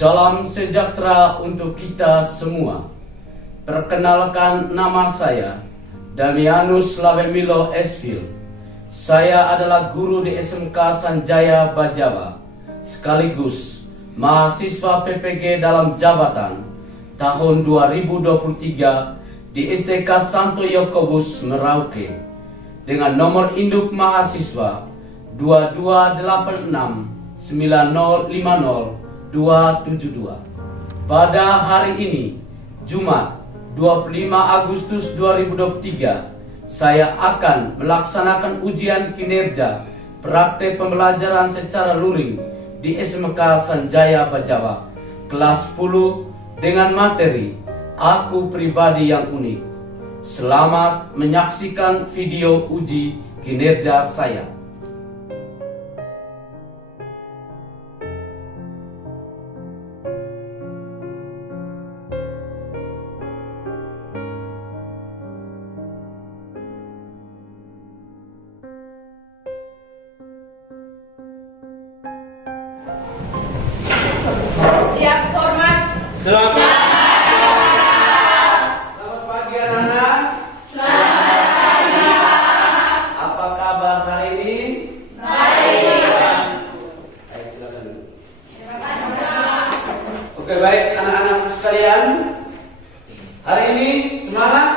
Salam sejahtera untuk kita semua. Perkenalkan, nama saya Damianus Lavemilo Esfil. Saya adalah guru di SMK Sanjaya Bajawa, sekaligus mahasiswa PPG dalam jabatan tahun 2023 di STK Santo Yakobus Merauke dengan nomor induk mahasiswa 22869050 Pada hari ini, Jumat 25 Agustus 2023, saya akan melaksanakan ujian kinerja praktek pembelajaran secara luring di SMK Sanjaya Bajawa kelas 10 dengan materi Aku Pribadi yang Unik. Selamat menyaksikan video uji kinerja saya. Siap format. Selamat pagi anak-anak. Selamat pagi Pak. Apa kabar hari ini? Baik. Baik, silakan dulu. Terima kasih Pak. Oke, baik anak-anak sekalian. Hari ini semangat?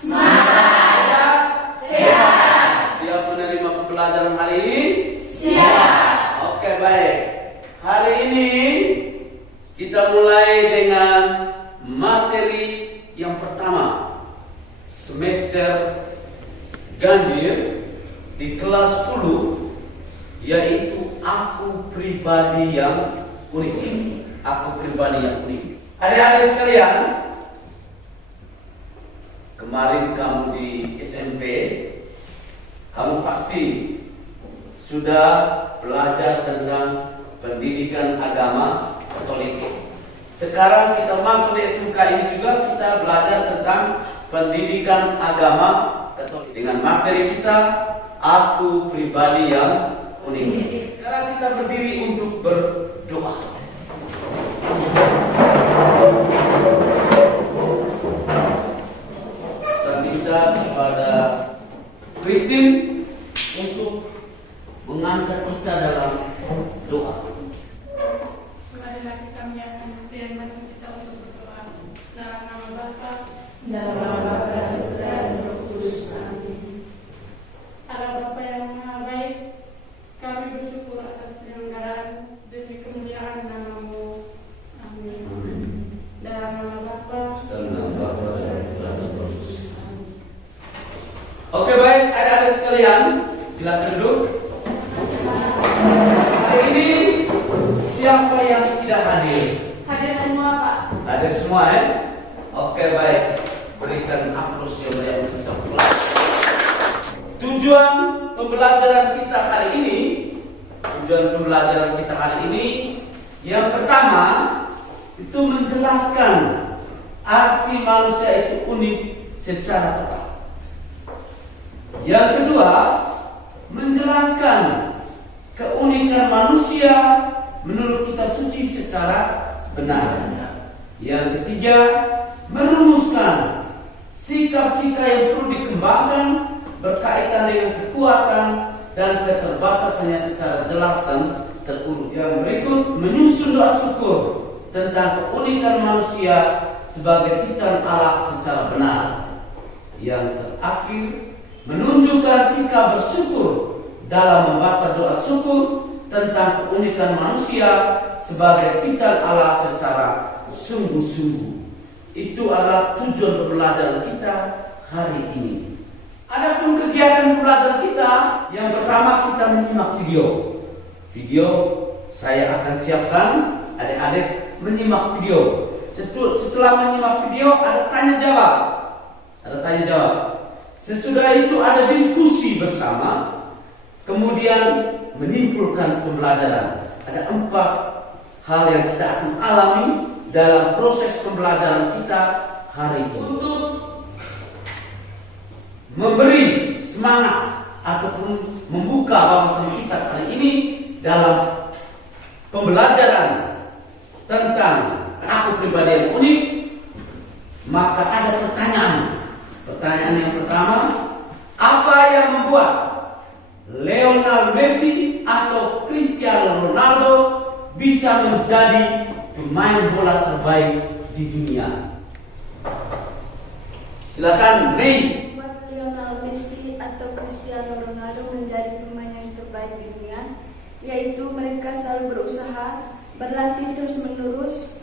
Semangat. Sehat. Siap menerima pembelajaran hari ini? Siap. Oke, baik. Hari ini kita mulai dengan materi yang pertama, semester ganjil di kelas 10, yaitu Aku Pribadi yang Unik. Aku Pribadi yang Unik. Adik-adik sekalian, kemarin kamu di SMP, kamu pasti sudah belajar tentang pendidikan agama Katolik. Sekarang kita masuk di SMK ini juga kita belajar tentang pendidikan agama Katolik dengan materi kita Aku Pribadi yang Unik. Sekarang kita berdiri untuk berdoa. Saya minta kepada Christine untuk mengangkat kita dalam doa. Marilah kita menyatakan firman kita untuk berdoa. Dalam nama Bapa, Dalam nama Bapa dan Putra dan Roh Kudus. Amin. Allah Bapa yang Maha Baik, kami bersyukur atas penyelenggaraan demi kemuliaan nama-Mu. Amin. Dalam nama Bapa, Dalam nama Bapa dan Putra dan Roh Kudus. Oke, baik adik-adik sekalian, silakan duduk. Hari ini siapa yang tidak hadir? Hadir semua Pak. Hadir semua ya? Oke, baik. Berikan aplaus yang meriah untuk kita pulang. Tujuan pembelajaran kita hari ini, yang pertama itu menjelaskan arti manusia itu unik secara tepat. Yang kedua, menjelaskan keunikan manusia menurut kitab suci secara benar. Yang ketiga, merumuskan sikap-sikap yang perlu dikembangkan berkaitan dengan kekuatan dan keterbatasannya secara jelas dan terurut. Yang berikut, menyusun doa syukur tentang keunikan manusia sebagai ciptaan Allah secara benar. Yang terakhir, menunjukkan sikap bersyukur dalam membaca doa syukur tentang keunikan manusia sebagai ciptaan Allah secara sungguh-sungguh. Itu adalah tujuan pembelajaran kita hari ini. Adapun kegiatan pembelajaran kita, yang pertama kita menyimak video. Video saya akan siapkan, adik-adik menyimak video. Setelah menyimak video ada tanya jawab. Sesudah itu ada diskusi bersama. Kemudian menyimpulkan pembelajaran. Ada 4 hal yang kita akan alami dalam proses pembelajaran kita hari ini. Untuk memberi semangat ataupun membuka wawasan kita hari ini dalam pembelajaran tentang aku pribadi yang unik, maka ada pertanyaan. Pertanyaan yang pertama, apa yang membuat Lionel Messi atau Cristiano Ronaldo bisa menjadi pemain bola terbaik di dunia? Silakan, Ray. Buat Lionel Messi atau Cristiano Ronaldo menjadi pemain yang terbaik di dunia, yaitu mereka selalu berusaha, berlatih terus-menerus,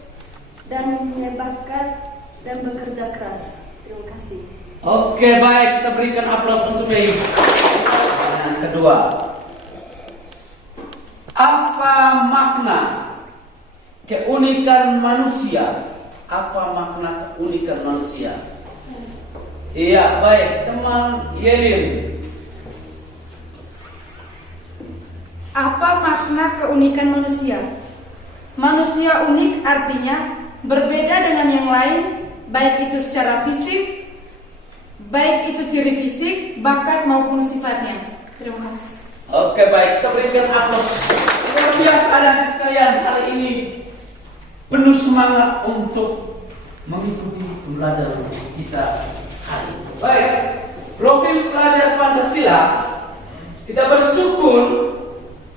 dan mempunyai bakat dan bekerja keras. Terima kasih. Oke, baik, kita berikan aplaus untuk Mei. Pertanyaan kedua, apa makna keunikan manusia? Apa makna keunikan manusia? Iya, baik, teman Yelin. Apa makna keunikan manusia? Manusia unik artinya berbeda dengan yang lain, baik itu secara fisik, baik itu ciri fisik, bakat maupun sifatnya. Terima kasih. Oke, baik, kita berikan aplaus. Luar biasa anak sekalian, hari ini penuh semangat untuk mengikuti pembelajaran kita hari ini. Baik, profil pelajar Pancasila, kita bersyukur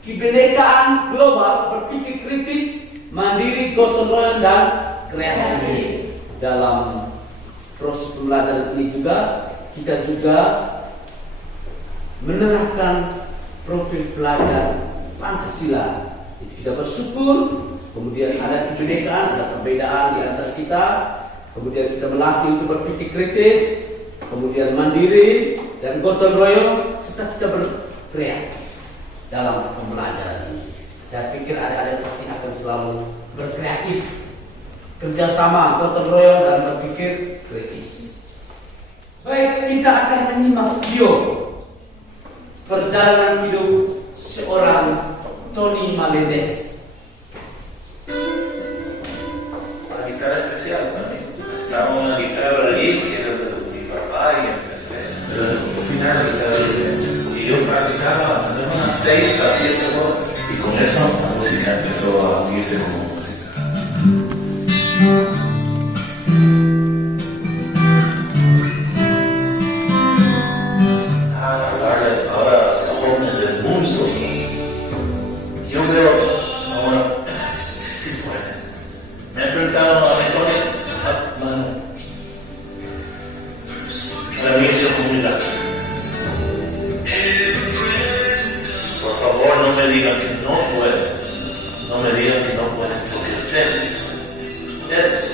kebinekaan global, berpikir kritis, mandiri, gotong royong, dan kreatif. Dalam proses pembelajaran ini juga kita menerapkan profil pelajar Pancasila. Kita bersyukur, kemudian ada kebinekaan, ada perbedaan di antara kita, kemudian kita melatih untuk berpikir kritis, kemudian mandiri dan gotong royong, serta kita berkreatif dalam pembelajaran ini. Saya pikir adik-adik pasti akan selalu berkreatif, kerjasama, gotong royong, dan berpikir kritis. Baik, kita akan menyimak video perjalanan hidup seorang Tony Malendes. La guitarra especial también. Estaba una guitarra ahí que era de mi papá y empecé. Pero al final la guitarra y yo practicaba unas 6 a 7 horas. Y con eso la música empezó a unirse como música. Ahora jóvenes del mundo. Yo veo ahora sí pueden. Me han preguntado a mi Tony, mano, para mí es comunidad. Por favor, no me digan que no pueden. No me digan que no pueden, porque ustedes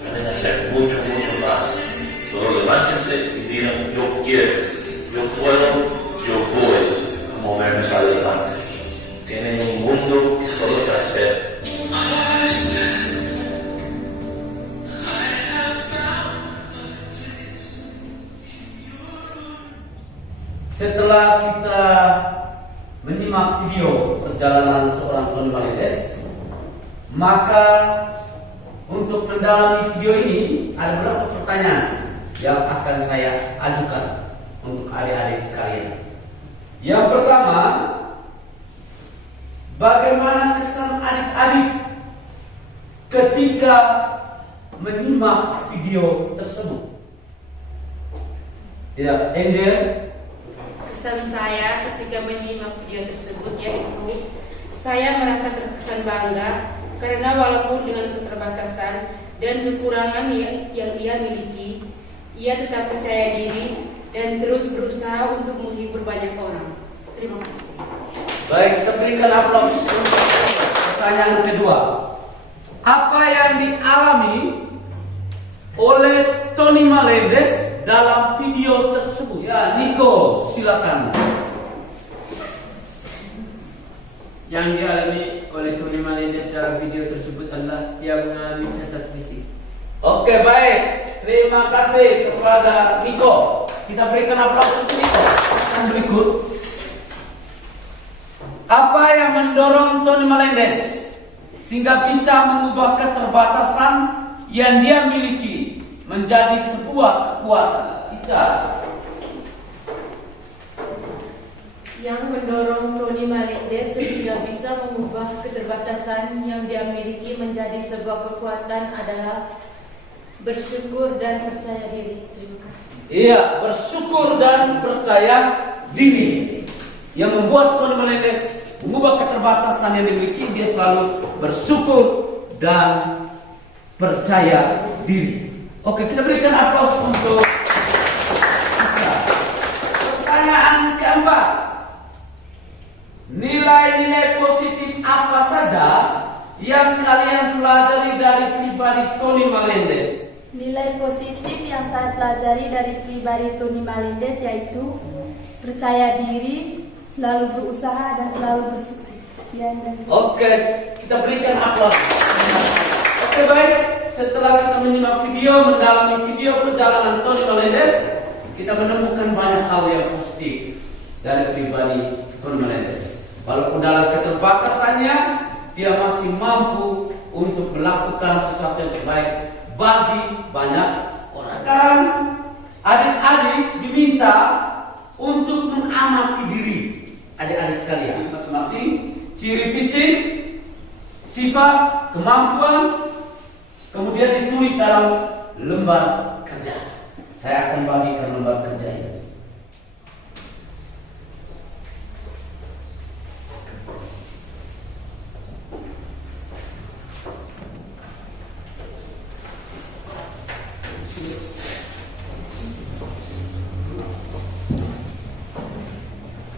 pueden hacer mucho, mucho más. Solo levántense y digan, yo quiero, yo puedo, yo voy a moverme para adelante. Tienen un mundo que solo está espera. Setelah kita menyimak video perjalanan seorang Tony Malendes, maka untuk mendalami video ini ada beberapa pertanyaan yang akan saya ajukan untuk adik-adik sekalian. Yang pertama, bagaimana kesan adik-adik ketika menyimak video tersebut? Ya, Angel. Kesan saya ketika menyimak video tersebut yaitu saya merasa terkesan bangga karena walaupun dengan keterbatasan dan kekurangan yang ia miliki, ia tetap percaya diri dan terus berusaha untuk menghibur banyak orang. Terima kasih. Baik, kita berikan aplaus. Pertanyaan kedua, apa yang dialami oleh Tony Malendes dalam video tersebut? Ya, Nico, silakan. Yang dialami oleh Tony Malendes dalam video tersebut adalah dia mengalami cacat fisik. Oke, baik. Terima kasih kepada Nico. Kita berikan aplaus untuk Nico. Yang berikut, apa yang mendorong Tony Malendes sehingga bisa mengubah keterbatasan yang dia miliki menjadi sebuah kekuatan? Ica. yang mendorong Tony Melendez sehingga bisa mengubah keterbatasan yang dia miliki menjadi sebuah kekuatan adalah bersyukur dan percaya diri. Terima kasih. Iya, bersyukur dan percaya diri. Yang membuat Tony Melendez mengubah keterbatasan yang dimiliki, dia selalu bersyukur dan percaya diri. Oke, kita berikan aplaus untuk pertanyaan keempat. Nilai-nilai positif apa saja yang kalian pelajari dari pribadi Tony Melendez? Nilai positif yang saya pelajari dari pribadi Tony Melendez yaitu percaya diri, selalu berusaha dan selalu bersyukur. Sekian dan Oke, kita berikan aplaus. Oke, baik. Setelah kita menyimak video, mendalami video perjalanan Tony Melendez, kita menemukan banyak hal yang positif dari pribadi Tony Melendez. Walaupun dalam keterbatasannya, dia masih mampu untuk melakukan sesuatu yang terbaik bagi banyak orang. Sekarang adik-adik diminta untuk mengamati diri. Adik-adik sekalian, masing-masing ciri fisik, sifat, kemampuan, kemudian ditulis dalam lembar kerja. Saya akan bagikan lembar kerja ini.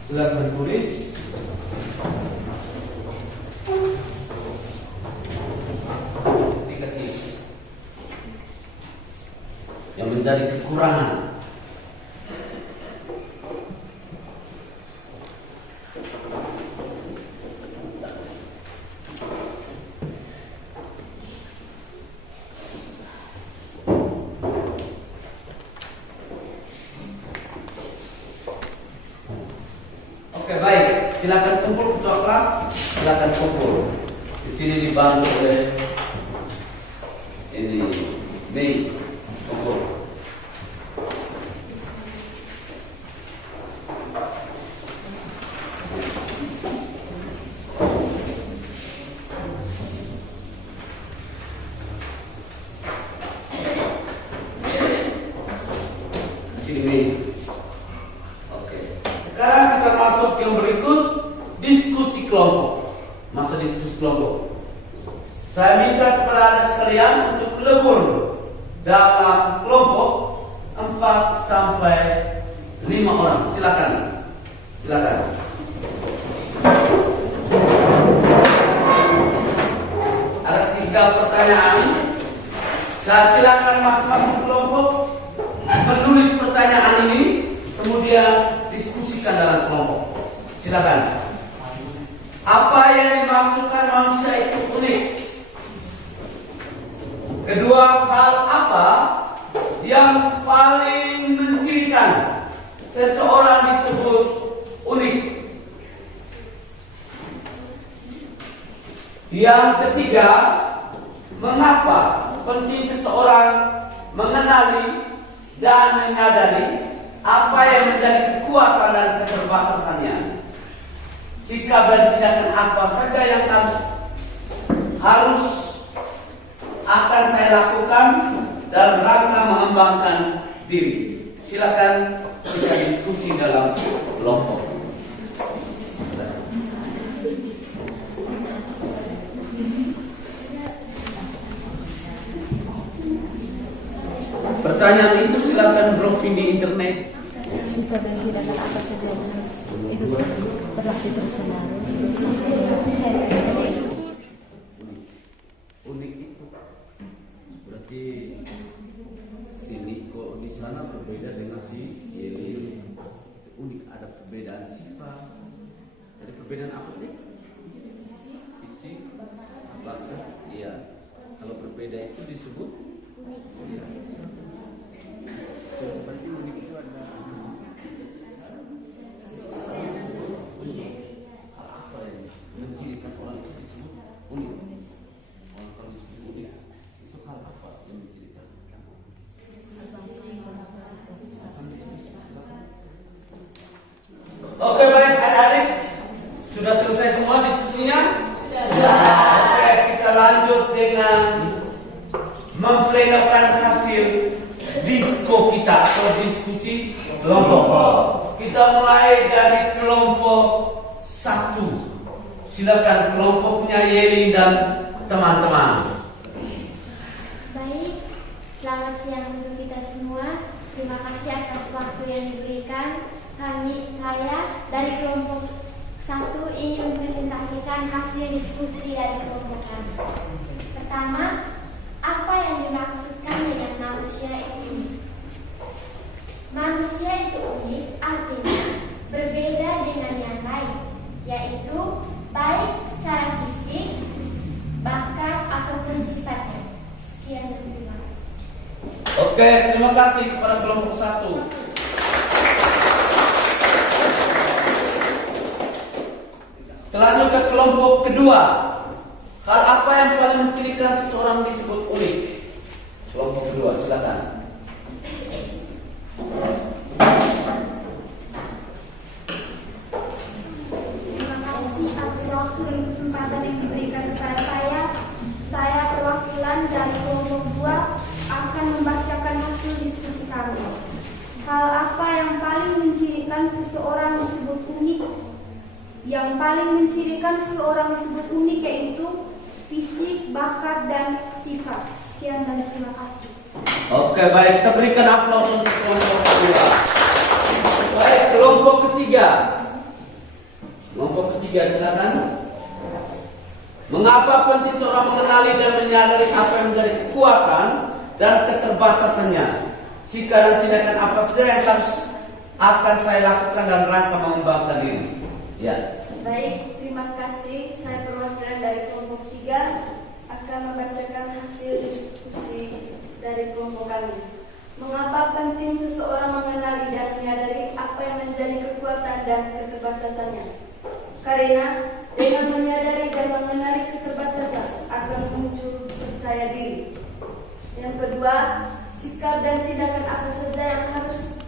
Silakan tulis. Negatif. Yang menjadi kekurangan. Oke, baik. Silakan kumpul ketua kelas. Silakan kumpul. Di sini dibantu oleh ini Mei. Kumpul. Sini Mei. Sekarang kita masuk yang berikut, diskusi kelompok. Masa diskusi kelompok. Saya minta kepada anda sekalian untuk melebur dalam kelompok 4 sampai 5 orang. Silakan. Silakan. Ada 3 pertanyaan. Saya silakan masing-masing kelompok menulis pertanyaan ini, kemudian diskusikan dalam kelompok. Silakan. Apa yang dimaksudkan manusia itu unik? Kedua, hal apa yang paling mencirikan seseorang disebut unik? Yang ketiga, mengapa penting seseorang mengenali dan menyadari apa yang menjadi kekuatan dan keterbatasannya? Sikap dan tindakan apa saja yang harus akan saya lakukan dalam rangka mengembangkan diri? Silakan kita diskusi dalam kelompok. Pertanyaan itu silakan browsing di internet. Sikap dan tindakan apa saja yang harus itu berlaku terus menerus. Unik itu berarti si Niko di sana berbeda dengan si Yeli. Unik, ada perbedaan sifat. Ada perbedaan apa nih? Sisi, bahasa. Iya. Kalau berbeda itu disebut iya. Berarti unik itu ada apa yang mencirikan orang itu disebut unik. Orang kalau disebut unik itu hal apa yang mencirikan? Oke, baik. memplenokan hasil disko kita atau diskusi kelompok. Kita mulai dari kelompok 1. Silakan kelompoknya Yeli dan teman-teman. Baik, selamat siang untuk kita semua. Terima kasih atas waktu yang diberikan. Saya dari kelompok 1 ingin mempresentasikan hasil diskusi dari kelompok kami. Pertama, apa yang dimaksudkan dengan manusia itu unik? Manusia itu unik artinya berbeda dengan yang lain, yaitu baik secara fisik, bakat ataupun sifatnya. Sekian dan terima kasih. Oke, terima kasih kepada kelompok 1. Lanjut ke kelompok kedua. Hal apa yang paling mencirikan seseorang disebut unik? Kelompok kedua, silakan. Terima kasih atas waktu dan kesempatan yang diberikan kepada saya. Saya perwakilan dari kelompok 2 akan membacakan hasil diskusi kami. Hal apa yang paling mencirikan seseorang disebut unik? Yang paling mencirikan seseorang disebut unik yaitu fisik, bakat, dan sifat. Sekian dan terima kasih. Oke, baik, kita berikan aplaus untuk kelompok kedua. Baik, kelompok ketiga. Kelompok ketiga, silakan. Mengapa penting seorang mengenali dan menyadari apa yang menjadi kekuatan dan keterbatasannya? Sikap dan tindakan apa saja yang harus akan saya lakukan dalam rangka mengembangkan diri? Ya. Baik, terima kasih. Saya perwakilan dari kelompok 3 akan membacakan hasil diskusi dari kelompok kami. Mengapa penting seseorang mengenali dan menyadari apa yang menjadi kekuatan dan keterbatasannya? Karena dengan menyadari dan mengenali keterbatasan akan muncul percaya diri. Yang kedua, sikap dan tindakan apa saja yang harus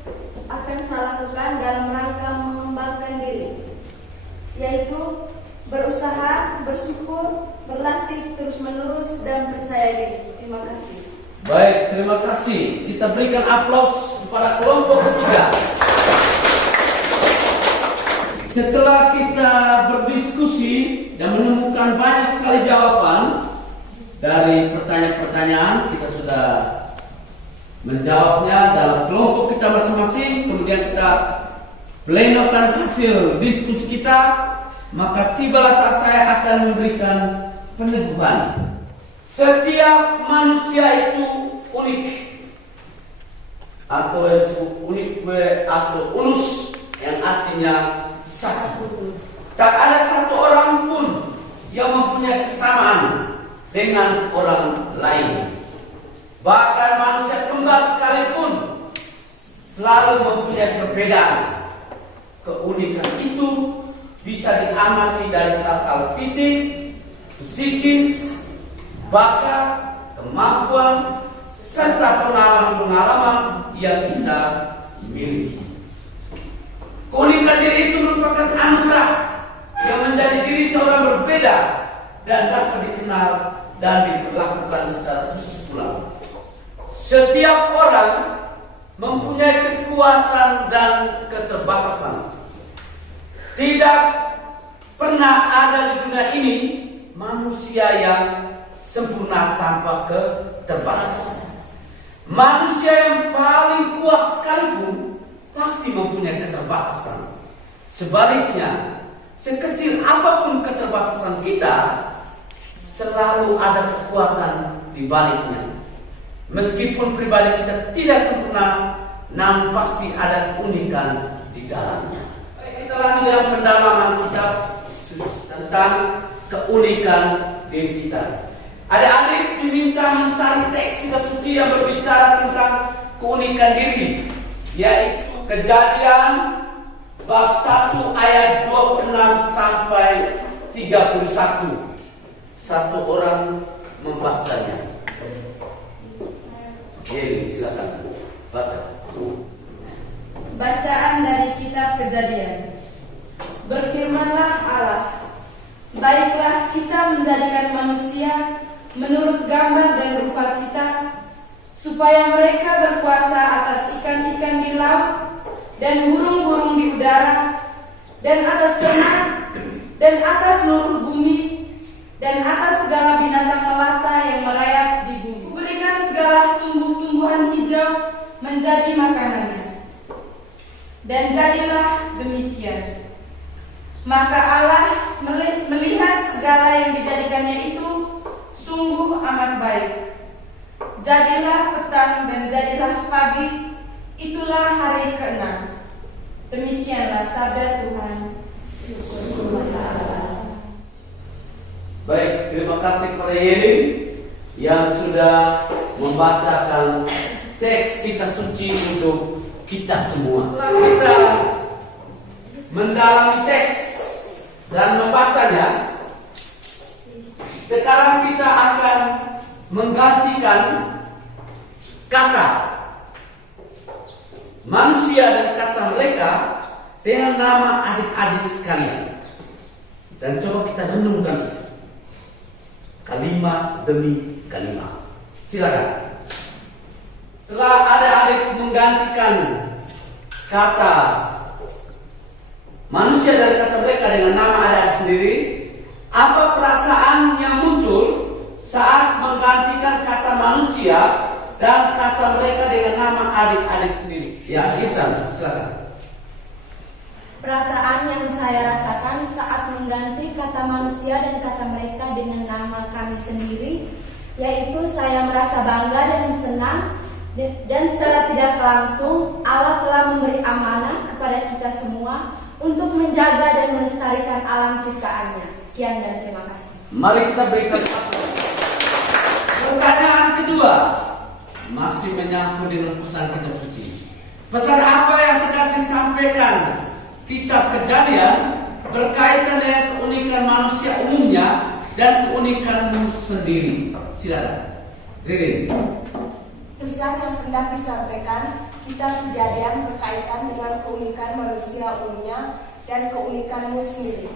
akan saya lakukan dalam rangka mengembangkan diri, yaitu berusaha, bersyukur, berlatih terus-menerus, dan percaya diri. Terima kasih. Baik, terima kasih. Kita berikan aplaus kepada kelompok ketiga. Setelah kita berdiskusi dan menemukan banyak sekali jawaban dari pertanyaan-pertanyaan, kita sudah menjawabnya dalam kelompok kita masing-masing. Kemudian kita plenokan hasil diskusi kita. Maka tibalah saat saya akan memberikan peneguhan. Setiap manusia itu unik, atau yang disebut unik atau unus, yang artinya satu. Tak ada satu orang pun yang mempunyai kesamaan dengan orang lain. Bahkan manusia kembar sekalipun selalu mempunyai perbedaan. Keunikan itu bisa diamati dari hal-hal fisik, psikis, bakat, kemampuan, serta pengalaman-pengalaman yang kita miliki. Keunikan diri itu merupakan anugerah yang menjadi diri seorang berbeda dan dapat dikenal dan diperlakukan secara khusus pula. Setiap orang mempunyai kekuatan dan keterbatasan. Tidak pernah ada di dunia ini manusia yang sempurna tanpa keterbatasan. Manusia yang paling kuat sekalipun pasti mempunyai keterbatasan. Sebaliknya, sekecil apapun keterbatasan kita, selalu ada kekuatan di baliknya. Meskipun pribadi kita tidak sempurna, namun pasti ada keunikan di dalamnya. Kita lanjut dalam pendalaman kita tentang keunikan diri kita. Adik-adik diminta mencari teks kitab suci yang berbicara tentang keunikan diri, yaitu Kejadian bab 1 ayat 26 sampai 31. Satu orang membacanya. Jadi silakan baca. Bacaan dari kitab Kejadian. Berfirmanlah Allah, baiklah kita menjadikan manusia menurut gambar dan rupa kita, supaya mereka berkuasa atas ikan-ikan di laut dan burung-burung di udara, dan atas ternak, dan atas seluruh bumi, dan atas segala binatang melata yang merayap di bumi. Kuberikan segala tumbuh-tumbuhan hijau menjadi makanannya. Dan jadilah demikian. Maka Allah melihat segala yang dijadikannya itu sungguh amat baik. Jadilah petang dan jadilah pagi, itulah hari ke-6. Demikianlah sabda Tuhan. Baik, terima kasih kepada Yeli yang sudah membacakan teks kitab suci untuk kita semua. Setelah kita mendalami teks dan membacanya, sekarang kita akan menggantikan kata manusia dan kata mereka dengan nama adik-adik sekalian. Dan coba kita renungkan itu, kalimat demi kalimat. Silakan. Setelah adik-adik menggantikan kata manusia dan kata mereka dengan nama adik sendiri, apa perasaan yang muncul saat menggantikan kata manusia dan kata mereka dengan nama adik-adik sendiri? Ya, Ihsan, silakan. Perasaan yang saya rasakan saat mengganti kata manusia dan kata mereka dengan nama kami sendiri, yaitu saya merasa bangga dan senang, dan secara tidak langsung Allah telah memberi amanah kepada kita semua untuk menjaga dan melestarikan alam ciptaannya. Sekian dan terima kasih. Mari kita berikan pertanyaan kedua, masih menyangkut dengan pesan kitab suci. Pesan apa yang hendak disampaikan kitab Kejadian berkaitan dengan keunikan manusia umumnya dan keunikanmu sendiri? Silakan, Ririn. Pesan yang hendak disampaikan kitab Kejadian berkaitan dengan keunikan manusia umumnya dan keunikanmu sendiri.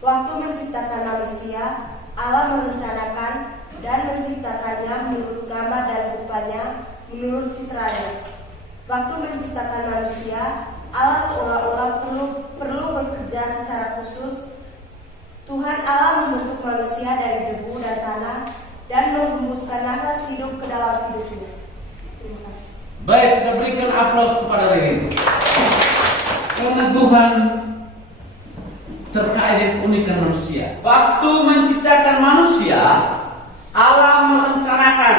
Waktu menciptakan manusia, Allah merencanakan dan menciptakannya menurut gambar dan rupanya, menurut citranya. Waktu menciptakan manusia, Allah seolah-olah perlu bekerja secara khusus. Tuhan Allah membentuk manusia dari debu dan tanah dan menghembuskan nafas hidup ke dalam hidupnya. Terima kasih. Baik, kita berikan aplaus kepada Ririn. Peneguhan terkait dengan keunikan manusia. Waktu menciptakan manusia, Allah merencanakan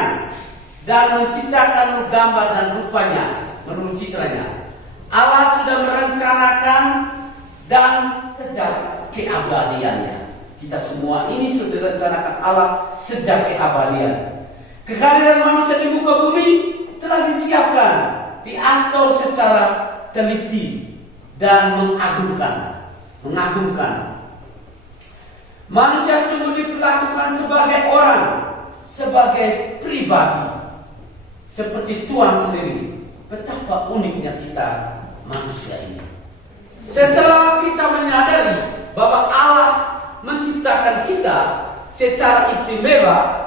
dan menciptakan gambar dan rupanya, menurut citranya. Allah sudah merencanakan dan sejak keabadiannya. Kita semua ini sudah direncanakan Allah sejak keabadian. Kehadiran manusia di muka bumi telah disiapkan, diatur secara teliti dan mengagumkan. Manusia sungguh diperlakukan sebagai orang, sebagai pribadi, seperti Tuhan sendiri. Betapa uniknya kita manusia ini. Setelah kita menyadari bahwa Allah menciptakan kita secara istimewa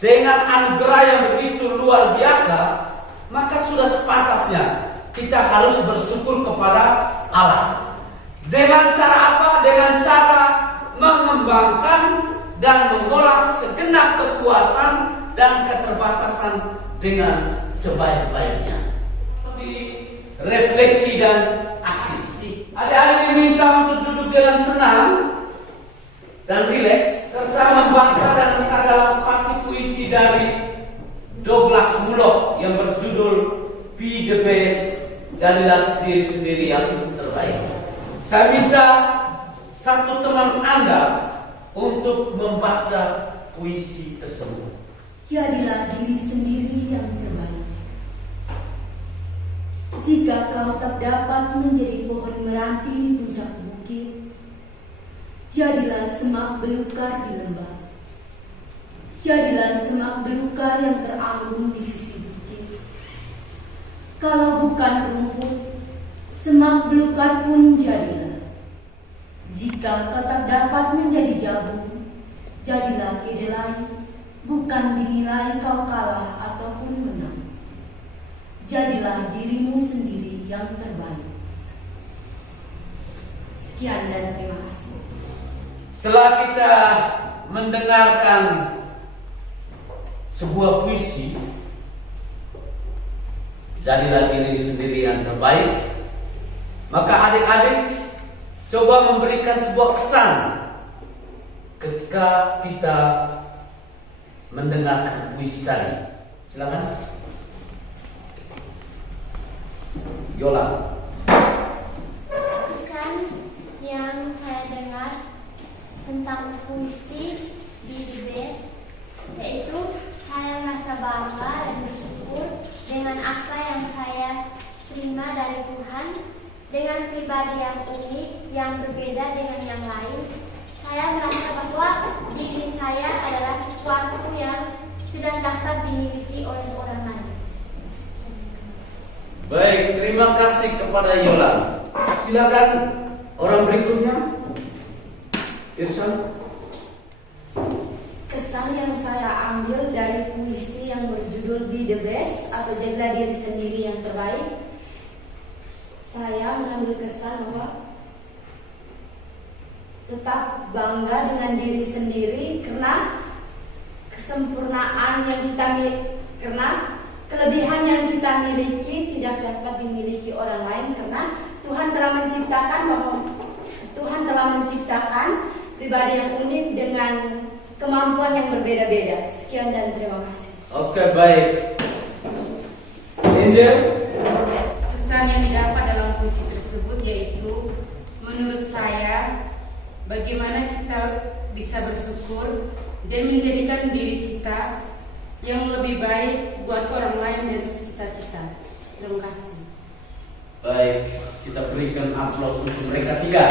dengan anugerah yang begitu luar biasa, maka sudah sepantasnya kita harus bersyukur kepada Allah. Dengan cara apa? Dengan cara mengembangkan dan mengolah segenap kekuatan dan keterbatasan dengan sebaik-baiknya. Refleksi dan aksi. Adik-adik diminta untuk duduk dengan tenang dan rileks, serta membaca dan mensadarkan puisi dari Douglas Bullock yang berjudul Be the Best, jadilah sendiri yang terbaik. Saya minta satu teman Anda untuk membaca puisi tersebut. Jadilah diri sendiri yang terbaik. Jika kau tak dapat menjadi pohon meranti di puncak bukit, jadilah semak belukar di lembah. Jadilah semak belukar yang teranggung di sisi bukit. Kalau bukan rumput, semak belukar pun jadilah. Jika kau tak dapat menjadi jagung, jadilah kedelai, bukan dinilai kau kalah ataupun menang. jadilah dirimu sendiri yang terbaik. Sekian dan terima kasih. Setelah kita mendengarkan sebuah puisi, jadilah diri sendiri yang terbaik, maka adik-adik coba memberikan sebuah kesan ketika kita mendengarkan puisi tadi. Silakan, Yola. Kesan yang saya dengar tentang puisi di The Best yaitu saya merasa bangga dan bersyukur dengan apa yang saya terima dari Tuhan, dengan pribadi yang unik, yang berbeda dengan yang lain. Saya merasa bahwa diri saya adalah sesuatu yang tidak dapat dimiliki oleh orang lain. Baik, terima kasih kepada Yola. Silakan orang berikutnya, Irsan. Kesan yang saya ambil dari puisi yang berjudul Be the Best atau jadilah diri sendiri yang terbaik, saya mengambil kesan bahwa tetap bangga dengan diri sendiri karena kesempurnaan yang kita karena kelebihan yang kita miliki tidak dapat dimiliki orang lain, karena Tuhan telah menciptakan pribadi yang unik dengan kemampuan yang berbeda-beda. Sekian dan terima kasih. Oke, baik. Angel. Pesan yang didapat dalam puisi tersebut yaitu, menurut saya, bagaimana kita bisa bersyukur dan menjadikan diri kita yang lebih baik buat orang lain dan sekitar kita. Terima kasih. Baik, kita berikan aplaus untuk mereka tiga.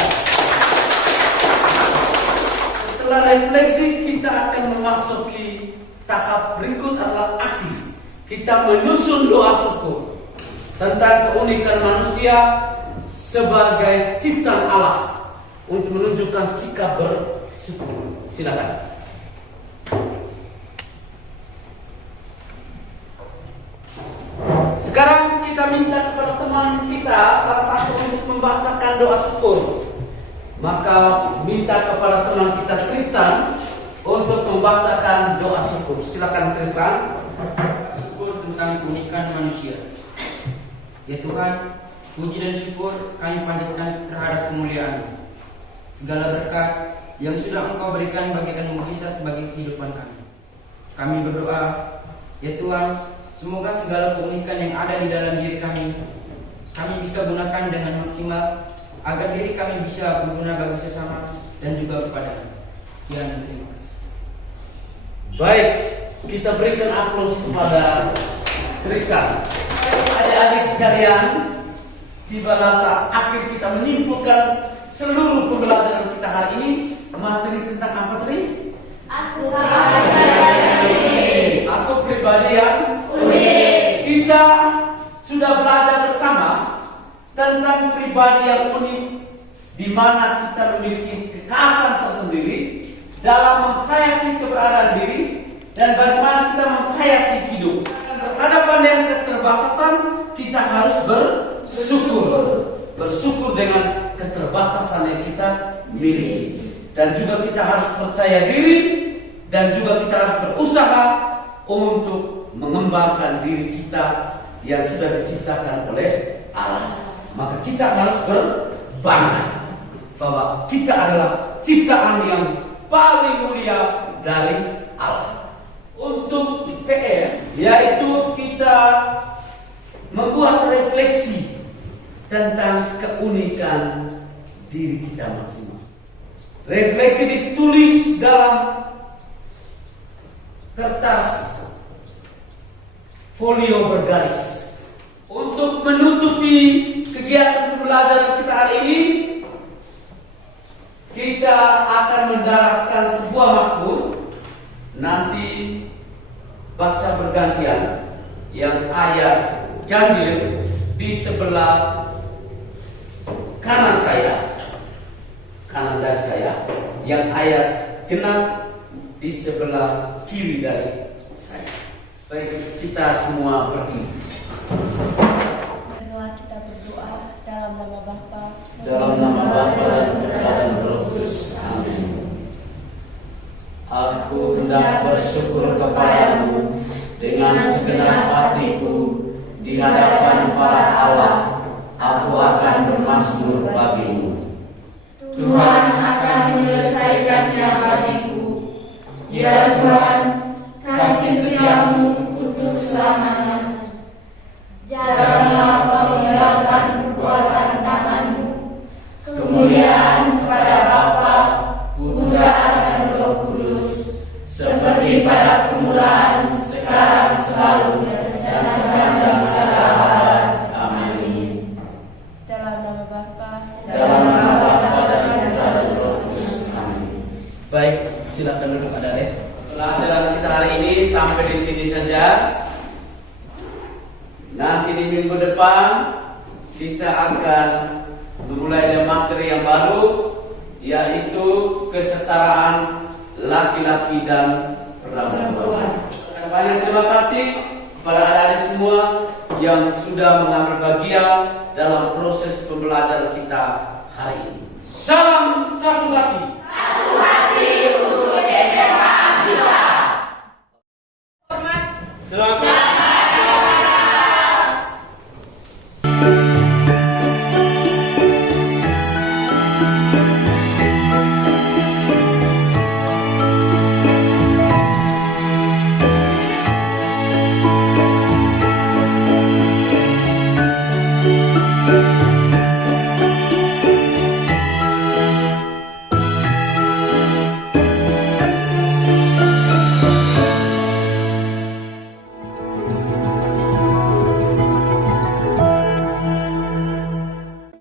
Setelah refleksi, kita akan memasuki tahap berikut adalah aksi. Kita menyusun doa syukur tentang keunikan manusia sebagai ciptaan Allah untuk menunjukkan sikap bersyukur. Silakan. Sekarang kita minta kepada teman kita salah satu untuk membacakan doa syukur. Maka minta kepada teman kita Tristan untuk membacakan doa syukur. Silakan Tristan. Syukur tentang keunikan manusia. Ya Tuhan, puji dan syukur kami panjatkan terhadap kemuliaan-Mu. Segala berkat yang sudah Engkau berikan bagaikan mukjizat bagi kehidupan kami. Kami berdoa, ya Tuhan, semoga segala keunikan yang ada di dalam diri kami bisa gunakan dengan maksimal agar diri kami bisa berguna bagi sesama dan juga kepada-Mu. Sekian dan terima kasih. Baik, kita berikan aplaus kepada Tristan. Adik-adik sekalian, tibalah saat akhir kita menyimpulkan seluruh pembelajaran kita hari ini. Materi tentang apa tadi? Aku pribadi yang unik. Kita sudah belajar bersama tentang pribadi yang unik, di mana kita memiliki kekhasan tersendiri dalam menghayati keberadaan diri dan bagaimana kita menghayati hidup. Berhadapan dengan keterbatasan, kita harus bersyukur. Bersyukur dengan keterbatasan yang kita miliki. Dan juga kita harus percaya diri, dan juga kita harus berusaha untuk mengembangkan diri kita yang sudah diciptakan oleh Allah. Maka kita harus berbangga bahwa kita adalah ciptaan yang paling mulia dari Allah. Untuk PR, yaitu kita membuat refleksi tentang keunikan diri kita masing-masing. Refleksi ditulis dalam kertas folio bergaris. Untuk menutupi kegiatan pembelajaran kita hari ini, kita akan mendaraskan sebuah mazmur. Nanti baca bergantian, yang ayat ganjil di sebelah kanan saya, kanan dari saya, yang ayat genap di sebelah kiri dari saya. Baik, kita semua berdiri. Marilah kita berdoa dalam nama Bapa, Dalam nama Bapa dan Putra dan Roh Kudus. Amin. Aku hendak bersyukur kepadamu dengan segenap hatiku di hadapan para Allah. Aku akan bermazmur bagimu. Tuhan akan menyelesaikannya bagiku. Ya Tuhan, kasih setiamu untuk selamanya. Janganlah kau tinggalkan perbuatan tanganmu. Kemuliaan kepada Bapa, Putra dan Roh Kudus, seperti pada permulaan, sekarang, selalu, dan sepanjang segala abad. Amin. dalam nama Bapa, Dalam nama Bapa dan Putra dan Roh Kudus. Amin. Baik, silakan duduk adik-adik. Pelajaran kita hari ini sampai di sini saja. Nanti di minggu depan kita akan memulai dengan materi yang baru, yaitu kesetaraan laki-laki dan perempuan. Banyak terima kasih kepada adik-adik semua yang sudah mengambil bagian dalam proses pembelajaran kita hari ini. Salam satu hati. Satu hati untuk SMA Bisa. Selamat